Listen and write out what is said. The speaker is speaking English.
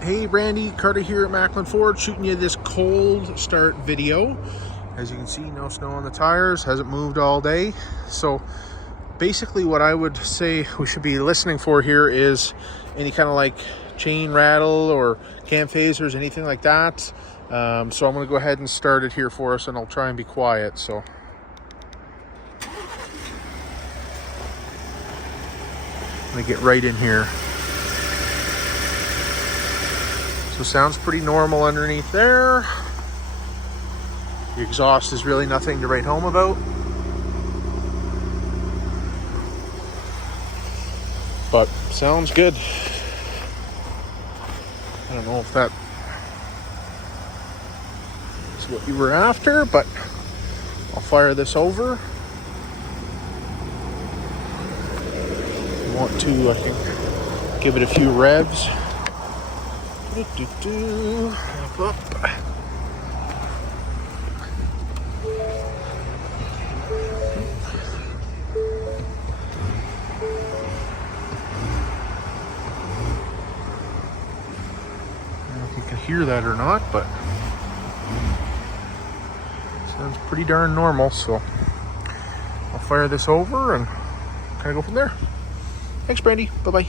Hey Brandi, Carter here at Macklin Ford, shooting you this cold start video. As you can see, no snow on the tires, hasn't moved all day. So basically what I would say we should be listening for here is any kind of like chain rattle or cam phasers, anything like that. So I'm gonna go ahead and start it here for us, and I'll try and be quiet. So I'm gonna get right in here. So sounds pretty normal underneath there. The exhaust is really nothing to write home about. But sounds good. I don't know if that is what you were after, but I'll fire this over. If you want to, I can give it a few revs. Up. I don't know if you can hear that or not, but sounds pretty darn normal. So I'll fire this over and kind of go from there. Thanks, Brandi. Bye-bye.